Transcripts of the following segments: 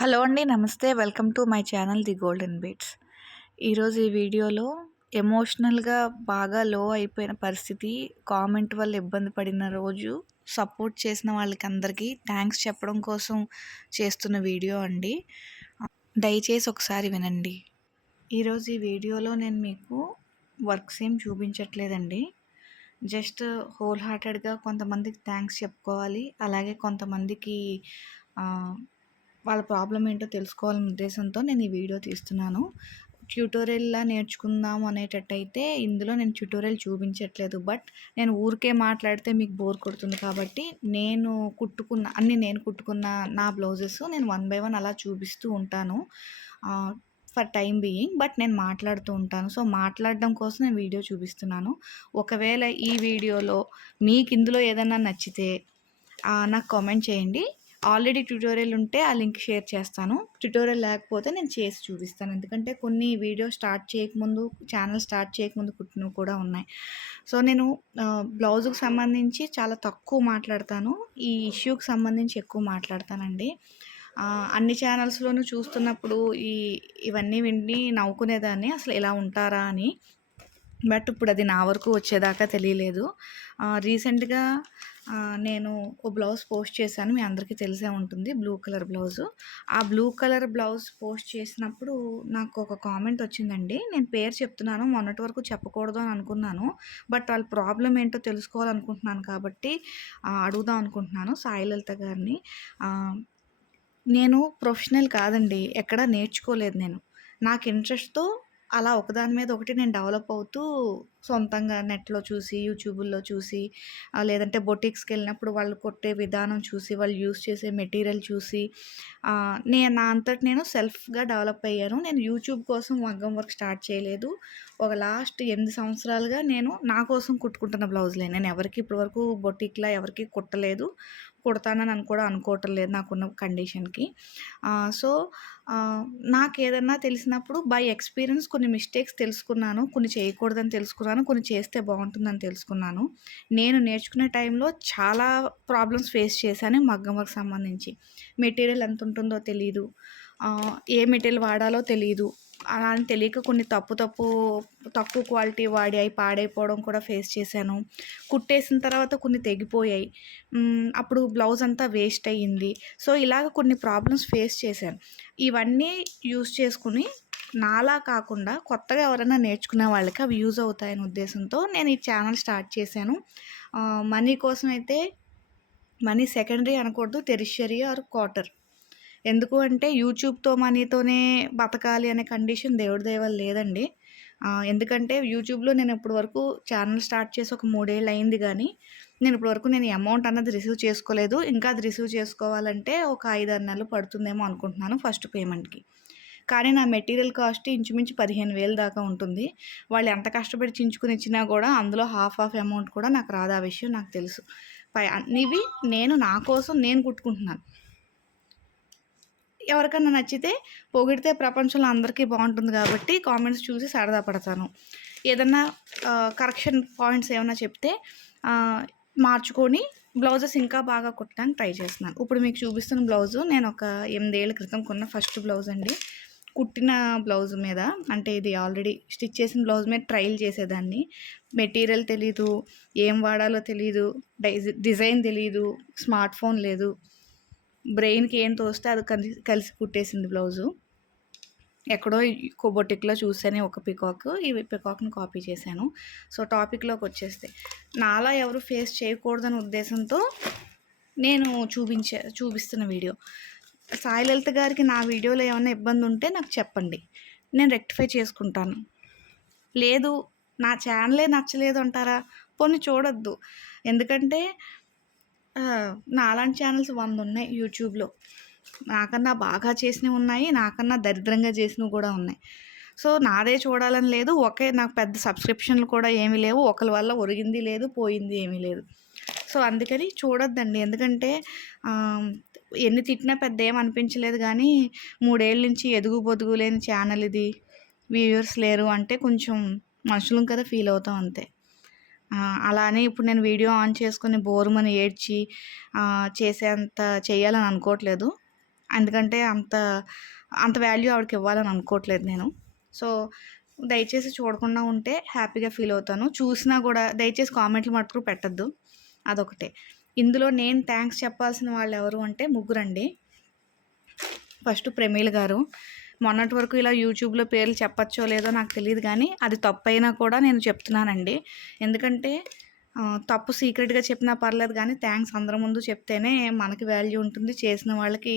Hello అండి. నమస్తే. Welcome to my channel the golden beats. ఈరోజు ఈ వీడియోలో ఎమోషనల్‌గా బాగా లో అయిపోయిన పరిస్థితి, కామెంట్ వల్ల ఇబ్బంది పడిన రోజు, సపోర్ట్ చేసిన వాళ్ళకందరికీ థ్యాంక్స్ చెప్పడం కోసం చేస్తున్న వీడియో అండి. దయచేసి ఒకసారి వినండి. ఈరోజు ఈ వీడియోలో నేను మీకు వర్క్స్ ఏం చూపించట్లేదండి. జస్ట్ హోల్ హార్టెడ్‌గా కొంతమందికి థ్యాంక్స్ చెప్పుకోవాలి. అలాగే కొంతమందికి వాళ్ళ ప్రాబ్లమ్ ఏంటో తెలుసుకోవాలనే ఉద్దేశంతో నేను ఈ వీడియో తీస్తున్నాను. ట్యుటోరియల్‌లా నేర్చుకుందాం అనేటట్టయితే ఇందులో నేను ట్యుటోరియల్ చూపించట్లేదు. బట్ నేను ఊరికే మాట్లాడితే మీకు బోర్ కొడుతుంది కాబట్టి నేను కుట్టుకున్న నా బ్లౌజెస్ నేను వన్ బై వన్ అలా చూపిస్తూ ఉంటాను. For time being. బట్ నేను మాట్లాడుతూ ఉంటాను. సో, మాట్లాడడం కోసం నేను వీడియో చూపిస్తున్నాను. ఒకవేళ ఈ వీడియోలో మీకు ఇందులో ఏదన్నా నచ్చితే నాకు కామెంట్ చేయండి. ఆల్రెడీ ట్యుటోరియల్ ఉంటే ఆ లింక్ షేర్ చేస్తాను. ట్యుటోరియల్ లేకపోతే నేను చేసి చూపిస్తాను. ఎందుకంటే కొన్ని వీడియో ఛానల్ స్టార్ట్ చేయకముందు కుట్టినవి కూడా ఉన్నాయి. సో, నేను బ్లౌజ్కి సంబంధించి చాలా తక్కువ మాట్లాడతాను. ఈ ఇష్యూకి సంబంధించి ఎక్కువ మాట్లాడతానండి. అన్ని ఛానల్స్లోనూ చూస్తున్నప్పుడు ఇవన్నీ విని నవ్వుకునేదాన్ని, అసలు ఇలా ఉంటారా అని. బట్ ఇప్పుడు అది నా వరకు వచ్చేదాకా తెలియలేదు. రీసెంట్గా నేను ఓ బ్లౌజ్ పోస్ట్ చేశాను. మీ అందరికీ తెలిసే ఉంటుంది, బ్లూ కలర్ బ్లౌజు. ఆ బ్లూ కలర్ బ్లౌజ్ పోస్ట్ చేసినప్పుడు నాకు ఒక కామెంట్ వచ్చిందండి. నేను పేరు చెప్తున్నాను, మొన్నటి వరకు చెప్పకూడదు అని అనుకున్నాను. బట్ వాళ్ళ ప్రాబ్లం ఏంటో తెలుసుకోవాలనుకుంటున్నాను కాబట్టి అడుగుదాం అనుకుంటున్నాను సాయి లలిత గారిని. నేను ప్రొఫెషనల్ కాదండి, ఎక్కడా నేర్చుకోలేదు నేను. నాకు ఇంట్రెస్ట్‌తో అలా ఒకదాని మీద ఒకటి నేను డెవలప్ అవుతూ సొంతంగా నెట్‌లో చూసి, యూట్యూబుల్లో చూసి, లేదంటే బొటిక్స్‌కెళ్ళినప్పుడు వాళ్ళు కుట్టే విధానం చూసి, వాళ్ళు యూజ్ చేసే మెటీరియల్ చూసి, నా అంతట నేను సెల్ఫ్‌గా డెవలప్ అయ్యాను. నేను యూట్యూబ్ కోసం మగ్గం వర్క్ స్టార్ట్ చేయలేదు. ఒక లాస్ట్ 8 సంవత్సరాలుగా నేను నా కోసం కుట్టుకుంటున్న బ్లౌజులే. నేను ఎవరికీ ఇప్పటివరకు బొటిక్‌లా ఎవరికీ కుట్టలేదు. కుడతానని కూడా అనుకోవటం లేదు నాకున్న కండిషన్‌కి. సో, నాకేదన్నా తెలిసినప్పుడు బై ఎక్స్‌పీరియన్స్ కొన్ని మిస్టేక్స్ తెలుసుకున్నాను. కొన్ని చేయకూడదని తెలుసుకున్నాను. కొన్ని చేస్తే బాగుంటుందని తెలుసుకున్నాను. నేను నేర్చుకునే టైంలో చాలా ప్రాబ్లమ్స్ ఫేస్ చేశాను మగ్గం వర్క్ సంబంధించి. మెటీరియల్ ఎంత ఉంటుందో తెలీదు. ఏ మెటీరియల్ వాడాలో తెలీదు. అలా అని తెలియక కొన్ని తక్కువ క్వాలిటీ వాడి అవి పాడైపోవడం కూడా ఫేస్ చేశాను. కుట్టేసిన తర్వాత కొన్ని తెగిపోయాయి. అప్పుడు బ్లౌజ్ అంతా వేస్ట్ అయ్యింది. సో, ఇలాగ కొన్ని ప్రాబ్లమ్స్ ఫేస్ చేశాను. ఇవన్నీ యూజ్ చేసుకుని నాలా కాకుండా కొత్తగా ఎవరైనా నేర్చుకునే వాళ్ళకి అవి యూజ్ అవుతాయనే ఉద్దేశంతో నేను ఈ ఛానల్ స్టార్ట్ చేశాను. మనీ కోసం అయితే మనీ సెకండరీ అనకూడదు, టెరిషరీ ఆర్ క్వార్టర్. ఎందుకు అంటే యూట్యూబ్‌తో మనీతోనే బతకాలి అనే కండిషన్ దేవుడి దయ వల్ల లేదండి. ఎందుకంటే యూట్యూబ్‌లో నేను ఇప్పటి వరకు ఛానల్ స్టార్ట్ చేసి ఒక 3 ఏళ్ళు అయింది గానీ, నేను ఇప్పటి వరకు ఈ అమౌంట్ అన్నది రిసీవ్ చేసుకోలేదు. ఇంకా అది రిసీవ్ చేసుకోవాలంటే ఒక 5, 6 నెలలు పడుతుందేమో అనుకుంటున్నాను ఫస్ట్ పేమెంట్‌కి. కానీ నా మెటీరియల్ కాస్ట్ ఇంచుమించు 15,000 దాకా ఉంటుంది. వాళ్ళు ఎంత కష్టపడి చించుకుని ఇచ్చినా కూడా అందులో హాఫ్ అమౌంట్ కూడా నాకు రాదు. ఆ విషయం నాకు తెలుసు. అన్నివి నేను నా కోసం నేను కుట్టుకుంటున్నాను. ఎవరికన్నా నచ్చితే పొగిడితే ప్రపంచంలో అందరికీ బాగుంటుంది కాబట్టి కామెంట్స్ చూసి సరదా పడతాను. ఏదన్నా కరెక్షన్ పాయింట్స్ ఏమన్నా చెప్తే మార్చుకొని బ్లౌజెస్ ఇంకా బాగా కుట్టడానికి ట్రై చేస్తున్నాను. ఇప్పుడు మీకు చూపిస్తున్న బ్లౌజు నేను ఒక 8 ఏళ్ల క్రితం కొన్న ఫస్ట్ బ్లౌజ్ అండి. కుట్టిన బ్లౌజ్ మీద, అంటే ఇది ఆల్రెడీ స్టిచ్ చేసిన బ్లౌజ్ మీద ట్రయల్ చేసేదాన్ని. మెటీరియల్ తెలీదు, ఏం వాడాలో తెలీదు, డిజైన్ తెలీదు, స్మార్ట్ ఫోన్ లేదు. బ్రెయిన్‌కి ఏం తోస్తే అది కలిసి కుట్టేసింది బ్లౌజు. ఎక్కడో బొటిక్‌లో చూసాను ఒక పికాక్. ఈ పికాక్‌ని కాపీ చేశాను. సో, టాపిక్‌లోకి వచ్చేస్తే, నాలా ఎవరు ఫేస్ చేయకూడదనే ఉద్దేశంతో నేను చూపిస్తున్న వీడియో. సాయి లలిత గారికి నా వీడియోలో ఏమైనా ఇబ్బంది ఉంటే నాకు చెప్పండి, నేను రెక్టిఫై చేసుకుంటాను. లేదు నా ఛానలే నచ్చలేదు అంటారా, పోనీ చూడొద్దు. ఎందుకంటే నాలాంటి ఛానల్స్ 100 ఉన్నాయి యూట్యూబ్‌లో. నాకన్నా బాగా చేసినవి ఉన్నాయి, నాకన్నా దరిద్రంగా చేసినవి కూడా ఉన్నాయి. సో, నాదే చూడాలని లేదు. నాకు పెద్ద సబ్స్క్రిప్షన్లు కూడా ఏమీ లేవు. ఒకరి వల్ల ఒరిగింది లేదు, పోయింది ఏమీ లేదు. సో, అందుకని చూడొద్దండి. ఎందుకంటే ఎన్ని తిట్టినా పెద్ద ఏమనిపించలేదు కానీ 3 ఏళ్ళ నుంచి ఎదుగు పొదుగు లేని ఛానల్ ఇది, వ్యూవర్స్ లేరు అంటే కొంచెం మనుషులం కదా ఫీల్ అవుతాం అంతే. అలా అని ఇప్పుడు నేను వీడియో ఆన్ చేసుకొని బోరుమని ఏడ్చి చేసేంత చేయాలని అనుకోవట్లేదు. ఎందుకంటే అంత అంత వాల్యూ ఆవిడకి ఇవ్వాలని అనుకోవట్లేదు నేను. సో, దయచేసి చూడకుండా ఉంటే హ్యాపీగా ఫీల్ అవుతాను. చూసినా కూడా దయచేసి కామెంట్లు మటుకు పెట్టొద్దు. అదొకటే. ఇందులో నేను థ్యాంక్స్ చెప్పాల్సిన వాళ్ళెవరు అంటే ముగ్గురండి. ఫస్ట్ ప్రమీల గారు. మొన్నటి వరకు ఇలా యూట్యూబ్‌లో పేర్లు చెప్పచ్చో లేదో నాకు తెలీదు గానీ, అది తప్పైనా కూడా నేను చెప్తున్నానండి. ఎందుకంటే తప్పు సీక్రెట్‌గా చెప్పినా పర్లేదు గానీ, థ్యాంక్స్ అందరి ముందు చెప్తేనే మనకి వాల్యూ ఉంటుంది. చేసిన వాళ్ళకి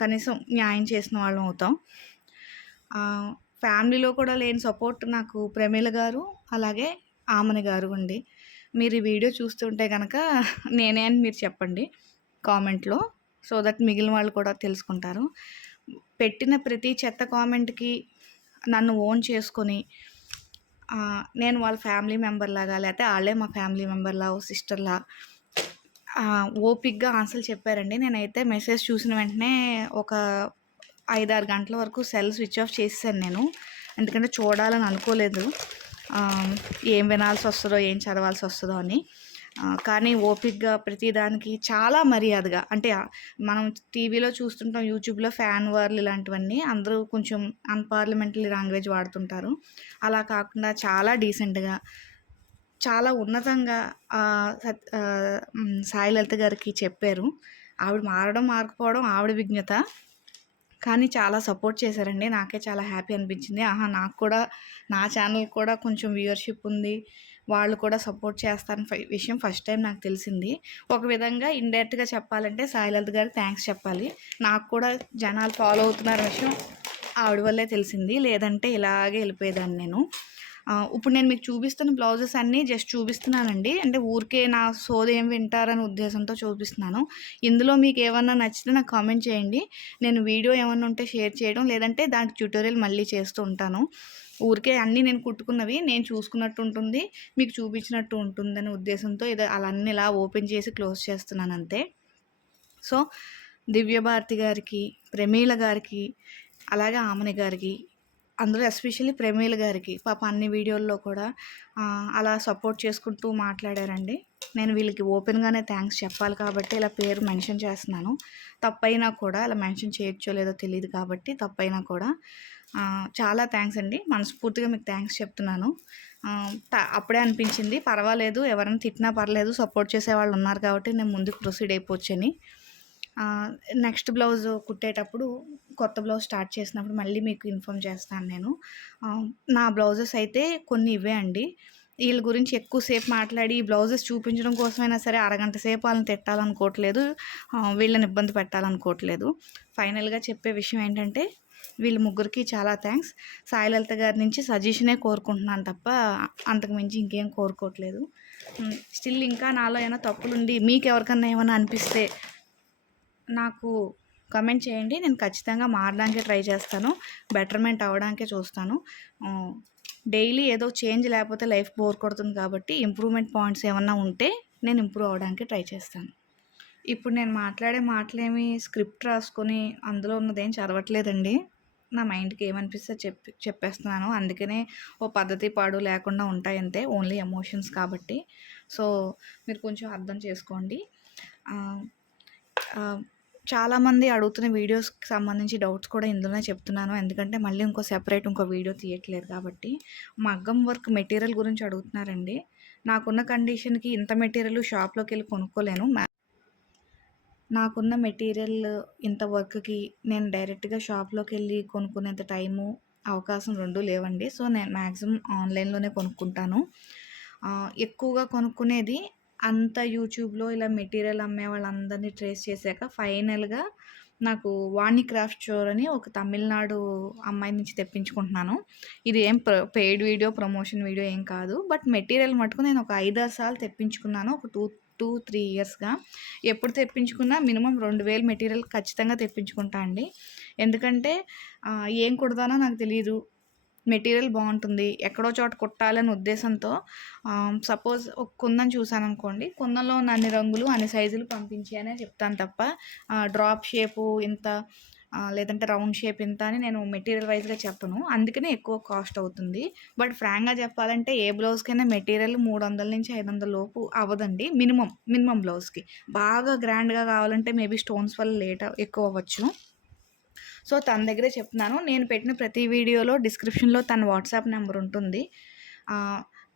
కనీసం న్యాయం చేసిన వాళ్ళం అవుతాం. ఫ్యామిలీలో కూడా లేని సపోర్ట్ నాకు ప్రమీల గారు, అలాగే ఆమని గారు అండి. మీరు ఈ వీడియో చూస్తుంటే గనక నేనే అని మీరు చెప్పండి కామెంట్‌లో. సో దట్ మిగిలిన వాళ్ళు కూడా తెలుసుకుంటారు. పెట్టిన ప్రతి చెత్త కామెంట్‌కి నన్ను ఓన్ చేసుకొని నేను వాళ్ళ ఫ్యామిలీ మెంబర్‌లాగా లేకపోతే ఆళ్ళే మా ఫ్యామిలీ మెంబర్‌లా, ఓ సిస్టర్‌లా ఓపికగా ఆన్సర్లు చెప్పారండి. నేనైతే మెసేజ్ చూసిన వెంటనే ఒక 5, 6 గంటల వరకు సెల్ స్విచ్ ఆఫ్ చేసేసాను నేను. ఎందుకంటే చూడాలని అనుకోలేదు. ఏం వినాల్సి వస్తదో, ఏం చదవాల్సి వస్తదో అని. కానీ ఓపికగా ప్రతిదానికి చాలా మర్యాదగా అంటే మనం టీవీలో చూస్తుంటాం, యూట్యూబ్‌లో ఫ్యాన్ వార్లు ఇలాంటివన్నీ అందరూ కొంచెం అన్‌పార్లమెంటరీ లాంగ్వేజ్ వాడుతుంటారు. అలా కాకుండా చాలా డీసెంట్‌గా, చాలా ఉన్నతంగా సాయి లలిత గారికి చెప్పారు. ఆవిడ మారడం, మారకపోవడం ఆవిడ విజ్ఞత. కానీ చాలా సపోర్ట్ చేశారండి. నాకే చాలా హ్యాపీ అనిపించింది. ఆహా! నాకు కూడా నా ఛానల్ కూడా కొంచెం వ్యూవర్‌షిప్ ఉంది. వాళ్ళు కూడా సపోర్ట్ చేస్తారని విషయం ఫస్ట్ టైం నాకు తెలిసింది. ఒక విధంగా ఇండైరెక్ట్‌గా చెప్పాలంటే సాయి లలిత గారికి థ్యాంక్స్ చెప్పాలి. నాకు కూడా జనాలు ఫాలో అవుతున్నారు విషయం ఆవిడ వల్లే తెలిసింది. లేదంటే ఇలాగే వెళ్ళిపోయేదాన్ని నేను. ఇప్పుడు నేను మీకు చూపిస్తున్న బ్లౌజెస్ అన్నీ జస్ట్ చూపిస్తున్నానండి. అంటే ఊరికే నా సోది ఏం వింటారనే ఉద్దేశంతో చూపిస్తున్నాను. ఇందులో మీకు ఏమన్నా నచ్చితే నాకు కామెంట్ చేయండి. నేను వీడియో ఏమన్నా ఉంటే షేర్ చేయడం, లేదంటే దానికి ట్యుటోరియల్ మళ్ళీ చేస్తూ ఉంటాను. ఊరికే అన్నీ నేను కుట్టుకున్నవి నేను చూసుకున్నట్టు ఉంటుంది, మీకు చూపించినట్టు ఉంటుందనే ఉద్దేశంతో అలా అన్నీ ఇలా ఓపెన్ చేసి క్లోజ్ చేస్తున్నాను అంతే. సో, దివ్యభారతి గారికి, ప్రమీల గారికి, అలాగే ఆమని గారికి, అందులో ఎస్పెషల్లీ ప్రమీల గారికి పాపం అన్ని వీడియోల్లో కూడా అలా సపోర్ట్ చేసుకుంటూ మాట్లాడారండి. నేను వీళ్ళకి ఓపెన్‌గానే థ్యాంక్స్ చెప్పాలి కాబట్టి ఇలా పేరు మెన్షన్ చేస్తున్నాను. తప్పైనా కూడా అలా మెన్షన్ చేయొచ్చో లేదో తెలీదు కాబట్టి తప్పైనా కూడా చాలా థ్యాంక్స్ అండి. మనస్ఫూర్తిగా మీకు థ్యాంక్స్ చెప్తున్నాను. అప్పుడే అనిపించింది పర్వాలేదు, ఎవరైనా తిట్టినా పర్లేదు, సపోర్ట్ చేసేవాళ్ళు ఉన్నారు కాబట్టి నేను ముందుకు ప్రొసీడ్ అయిపోవచ్చని. నెక్స్ట్ బ్లౌజ్ కుట్టేటప్పుడు కొత్త బ్లౌజ్ స్టార్ట్ చేసినప్పుడు మళ్ళీ మీకు ఇన్ఫామ్ చేస్తాను నేను. నా బ్లౌజెస్ అయితే కొన్ని ఇవే అండి. వీళ్ళ గురించి ఎక్కువసేపు మాట్లాడి ఈ బ్లౌజెస్ చూపించడం కోసమైనా సరే అరగంట సేపు వాళ్ళని తిట్టాలనుకోవట్లేదు, వీళ్ళని ఇబ్బంది పెట్టాలనుకోవట్లేదు. ఫైనల్గా చెప్పే విషయం ఏంటంటే వీళ్ళ ముగ్గురికి చాలా థ్యాంక్స్. సాయి లలిత గారి నుంచి సజెషనే కోరుకుంటున్నాను తప్ప అంతకు మించి ఇంకేం కోరుకోవట్లేదు. స్టిల్ ఇంకా నాలో ఏమైనా తప్పులుండి మీకు ఎవరికన్నా ఏమైనా అనిపిస్తే నాకు కమెంట్ చేయండి. నేను ఖచ్చితంగా మారడానికే ట్రై చేస్తాను, బెటర్మెంట్ అవ్వడానికే చూస్తాను. డైలీ ఏదో చేంజ్ లేకపోతే లైఫ్ బోర్ కొడుతుంది కాబట్టి ఇంప్రూవ్మెంట్ పాయింట్స్ ఏమన్నా ఉంటే నేను ఇంప్రూవ్ అవ్వడానికి ట్రై చేస్తాను. ఇప్పుడు నేను మాట్లాడే మాటలేమి స్క్రిప్ట్ రాసుకొని అందులో ఉన్నదేం చదవట్లేదండి. నా మైండ్కి ఏమనిపిస్తే చెప్పేస్తున్నాను. అందుకనే ఓ పద్ధతి పాడు లేకుండా ఉంటాయంతే, ఓన్లీ ఎమోషన్స్ కాబట్టి. సో మీరు కొంచెం అర్థం చేసుకోండి. చాలామంది అడుగుతున్న వీడియోస్కి సంబంధించి డౌట్స్ కూడా ఇందులోనే చెప్తున్నాను. ఎందుకంటే మళ్ళీ ఇంకో వీడియో తీయట్లేదు కాబట్టి. మగ్గం వర్క్ మెటీరియల్ గురించి అడుగుతున్నారండి. నాకున్న కండిషన్కి ఇంత మెటీరియల్ షాప్లోకి వెళ్ళి కొనుక్కోలేను. నాకున్న మెటీరియల్ ఇంత వర్క్కి నేను డైరెక్ట్గా షాప్లోకి వెళ్ళి కొనుక్కునేంత టైము, అవకాశం రెండూ లేవండి. సో నేను మ్యాక్సిమం ఆన్లైన్లోనే కొనుక్కుంటాను. ఎక్కువగా కొనుక్కునేది అంత యూట్యూబ్లో ఇలా మెటీరియల్ అమ్మే వాళ్ళందరినీ ట్రేస్ చేశాక ఫైనల్గా నాకు వాణి క్రాఫ్ట్ స్టోర్ అని ఒక తమిళనాడు అమ్మాయి నుంచి తెప్పించుకుంటున్నాను. ఇది ఏం పెయిడ్ వీడియో, ప్రమోషన్ వీడియో ఏం కాదు. బట్ మెటీరియల్ మటుకు నేను ఒక 5-6 సార్లు తెప్పించుకున్నాను, ఒక 2-3 ఇయర్స్గా. ఎప్పుడు తెప్పించుకున్నా మినిమం 2000 మెటీరియల్ ఖచ్చితంగా తెప్పించుకుంటా అండి. ఎందుకంటే ఏం కుడతానో నాకు తెలియదు, మెటీరియల్ బాగుంటుంది, ఎక్కడో చోట కుట్టాలని ఉద్దేశంతో సపోజ్ ఒక కుందన్ చూసాను అనుకోండి, కుందంలో ఉన్న అన్ని రంగులు అన్ని సైజులు పంపించి అనే చెప్తాను తప్ప డ్రాప్ షేపు ఇంత లేదంటే రౌండ్ షేప్ ఇంత అని నేను మెటీరియల్ వైజ్‌గా చెప్పను. అందుకనే ఎక్కువ కాస్ట్ అవుతుంది. బట్ ఫ్రాంక్‌గా చెప్పాలంటే ఏ బ్లౌజ్‌కైనా మెటీరియల్ 300-500 లోపు అవ్వదండి. మినిమమ్ బ్లౌజ్‌కి. బాగా గ్రాండ్‌గా కావాలంటే మేబీ స్టోన్స్ వల్ల ఎక్కువ అవ్వచ్చు. సో, తన దగ్గరే చెప్తున్నాను. నేను పెట్టిన ప్రతి వీడియోలో డిస్క్రిప్షన్‌లో తన వాట్సాప్ నెంబర్ ఉంటుంది.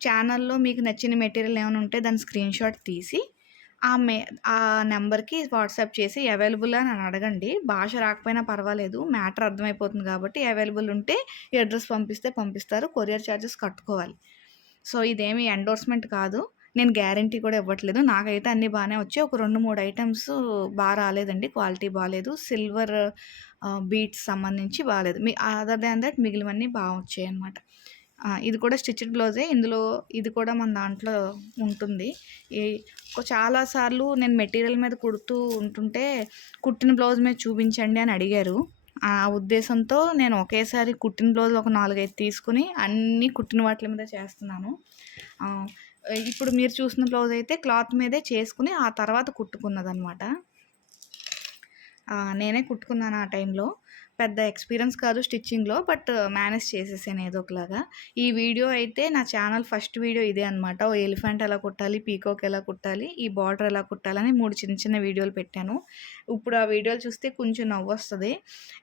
ఛానల్‌లో మీకు నచ్చిన మెటీరియల్ ఏమైనా ఉంటే దాని స్క్రీన్‌షాట్ తీసి ఆ మె ఆ నెంబర్‌కి వాట్సాప్ చేసి అవైలబులా అని అడగండి. భాష రాకపోయినా పర్వాలేదు. మ్యాటర్ అర్థమైపోతుంది కాబట్టి అవైలబుల్ ఉంటే అడ్రస్ పంపిస్తారు. కొరియర్ చార్జెస్ కట్టుకోవాలి. సో, ఇదేమి ఎండోర్స్‌మెంట్ కాదు. నేను గ్యారంటీ కూడా ఇవ్వట్లేదు. నాకైతే అన్నీ బానే వచ్చాయి. ఒక 2, 3 ఐటెమ్స్ రాలేదండి. క్వాలిటీ బాలేదు. సిల్వర్ బీడ్స్ సంబంధించి బాలేదు. అదర్ దాన్ దట్ మిగిలినవన్నీ వచ్చాయన్నమాట. ఇది కూడా స్టిచ్డ్ బ్లౌజే. ఇది కూడా మన దాంట్లో ఉంటుంది. ఈ చాలా సార్లు నేను మెటీరియల్ మీద కుడుతూ ఉంటుంటే, కుట్టిన బ్లౌజ్ మీద చూపించండి అని అడిగారు. ఆ ఉద్దేశంతో నేను ఒకేసారి కుట్టిన బ్లౌజులు ఒక 4, 5 తీసుకొని అన్నీ కుట్టిన వాటిల మీద చేస్తున్నాను. ఇప్పుడు మీరు చూసిన బ్లౌజ్ అయితే క్లాత్ మీదే చేసుకుని ఆ తర్వాత కుట్టుకున్నదనమాట. నేనే కుట్టుకున్నాను ఆ టైంలో. పెద్ద ఎక్స్‌పీరియన్స్ కాదు స్టిచ్చింగ్‌లో. బట్ మేనేజ్ చేసేసాను ఏదో ఒకలాగా. ఈ వీడియో అయితే నా ఛానల్ ఫస్ట్ వీడియో ఇదే అనమాట. ఓ ఎలిఫెంట్ ఎలా కుట్టాలి, పీకాక్ ఎలా కుట్టాలి, ఈ బార్డర్ ఎలా కుట్టాలని 3 చిన్న చిన్న వీడియోలు పెట్టాను. ఇప్పుడు ఆ వీడియోలు చూస్తే కొంచెం నవ్వొస్తది.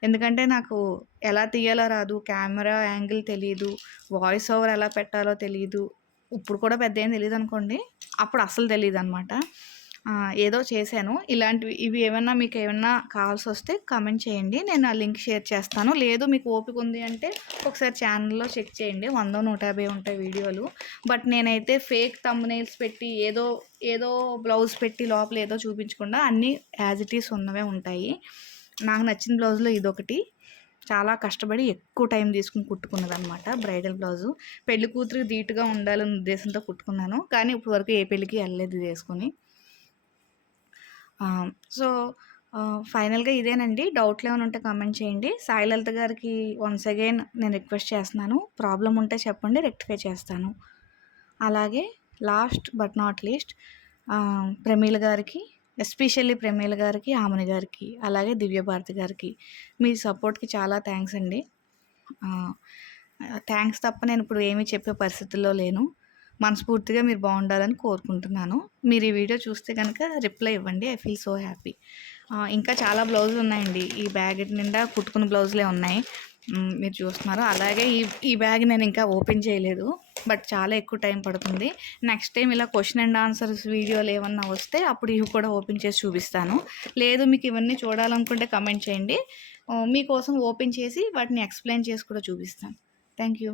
ఎందుకంటే నాకు ఎలా తీయాలో రాదు, కెమెరా యాంగిల్ తెలీదు, వాయిస్ ఓవర్ ఎలా పెట్టాలో తెలీదు. ఇప్పుడు కూడా పెద్ద ఏం తెలీదనుకోండి. అప్పుడు అస్సలు తెలీదనమాట. ఏదో చేశాను. ఇవి ఏమన్నా మీకేమన్నా కావాల్సొస్తే కామెంట్ చేయండి. నేను ఆ లింక్ షేర్ చేస్తాను. లేదు మీకు ఓపిక ఉంది అంటే ఒకసారి ఛానల్‌లో చెక్ చేయండి. 100, 150 ఉంటాయి వీడియోలు. బట్ నేనైతే ఫేక్ థంబ్‌నెయిల్స్ పెట్టి ఏదో బ్లౌజ్ పెట్టి లోపల ఏదో చూపించకుండా అన్నీ యాజ్ ఇట్ ఈజ్ ఉన్నవే ఉంటాయి. నాకు నచ్చిన బ్లౌజ్‌లో ఇదొకటి. చాలా కష్టపడి ఎక్కువ టైం తీసుకుని కుట్టుకున్నదనమాట బ్రైడల్ బ్లౌజు. పెళ్లి కూతురికి ధీటుగా ఉండాలనే ఉద్దేశంతో కుట్టుకున్నాను. కానీ ఇప్పటి వరకు ఏ పెళ్ళికి ఎళ్ళలేదు ఇది వేసుకొని. సో, ఫైనల్‌గా ఇదేనండి. డౌట్‌లేమైనా ఉంటే కామెంట్ చేయండి. సాయి లలిత గారికి వన్స్ అగైన్ నేను రిక్వెస్ట్ చేస్తున్నాను. ప్రాబ్లమ్ ఉంటే చెప్పండి, రెక్టిఫై చేస్తాను. అలాగే last but not least Pramila గారికి, ఎస్పెషల్లీ ప్రమీల గారికి, ఆమని గారికి, అలాగే దివ్యభారతి గారికి మీ సపోర్ట్‌కి చాలా థ్యాంక్స్ అండి. థ్యాంక్స్ తప్ప నేను ఇప్పుడు ఏమీ చెప్పే పరిస్థితుల్లో లేను. మనస్ఫూర్తిగా మీరు బాగుండాలని కోరుకుంటున్నాను. మీరు ఈ వీడియో చూస్తే కనుక రిప్లై ఇవ్వండి. I feel so happy. ఇంకా చాలా బ్లౌజులు ఉన్నాయండి. ఈ బ్యాగ్ నిండా కుట్టుకున్న బ్లౌజులే ఉన్నాయి. మీరు చూస్తున్నారు. అలాగే ఈ బ్యాగ్ నేను ఇంకా ఓపెన్ చేయలేదు. బట్ చాలా ఎక్కువ టైం పడుతుంది. నెక్స్ట్ టైం ఇలా క్వశ్చన్ అండ్ ఆన్సర్స్ వీడియోలు ఏమన్నా వస్తే అప్పుడు ఇవి కూడా ఓపెన్ చేసి చూపిస్తాను. లేదు మీకు ఇవన్నీ చూడాలనుకుంటే కమెంట్ చేయండి. మీకోసం ఓపెన్ చేసి వాటిని ఎక్స్ప్లెయిన్ చేసి కూడా చూపిస్తాను. Thank you.